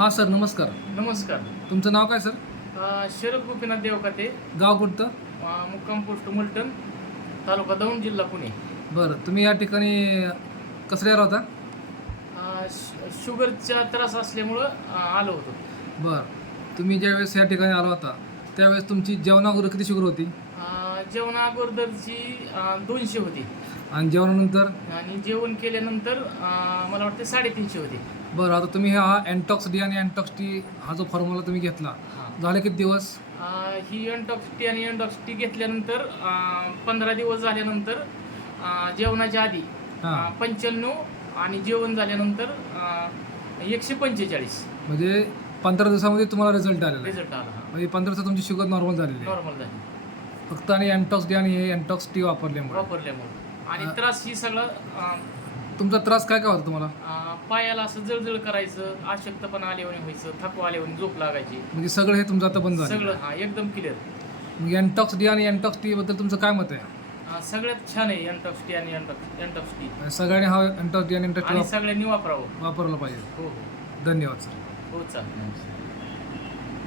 हां सर, नमस्कार. नमस्कार. तुमचं नाव काय सर? शरद गोपीनाथ देवकाते, गाव कुठतं? मुक्काम पोस्ट मुलटण, तालुका दौंड, जिल्हा पुणे. बरं, तुम्ही या ठिकाणी कसं येणार होता? शुगरचा त्रास असल्यामुळं आलो होतो. बरं, तुम्ही ज्यावेळेस या ठिकाणी आला होता त्यावेळेस तुमची जेवणावर किती शुगर होती जेवणा अगोदरची 200 होती आणि जेवणानंतर? आणि जेवण केल्यानंतर मला वाटते 350 होती. बरं, आता तुम्ही हा अँटॉक्स डी आणि अँटॉक्स टी हा जो फॉर्म्युला तुम्ही घेतला झाले किती दिवस? ही एनटॉक्स टी आणि एनटॉक्स टी घेतल्यानंतर 15 दिवस झाल्यानंतर जेवणाच्या आधी हां. 95 आणि जेवण झाल्यानंतर 145 म्हणजे 15 दिवसामध्ये तुम्हाला रिझल्ट आलेला आहे. रिझल्ट आला. म्हणजे 15 दिवसात तुमची शुगर नॉर्मल झालेली आहे नॉर्मल झाली फक्त आणि अँटॉक्स डी आणि हे अँटॉक्स टी वापरल्यामुळे. वापरल्यामुळे. आणि त्रास ही सगळं तुमचा त्रास काय काय होता तुम्हाला? पायाला असं जळजळ करायचं, अशक्तपणा आल्यावानी व्हायचं, थकवा आल्यावानी झोप लागायची. म्हणजे सगळं हे तुमचं आता बंद झालं? सगळं एकदम क्लिअर. मग अँटॉक्स डी आणि अँटॉक्स टी बद्दल तुमचं काय मत आहे? सगळ्यात छान आहे एनटॉक्स टी आणि एनटॉक्स टी. सगळ्यांनी हा अँटॉक्स डी आणि अँटॉक्स आणि टी सगळ्यांनी वापरावं. वापरलं पाहिजे. हो धन्यवाद सर. हो चालेल.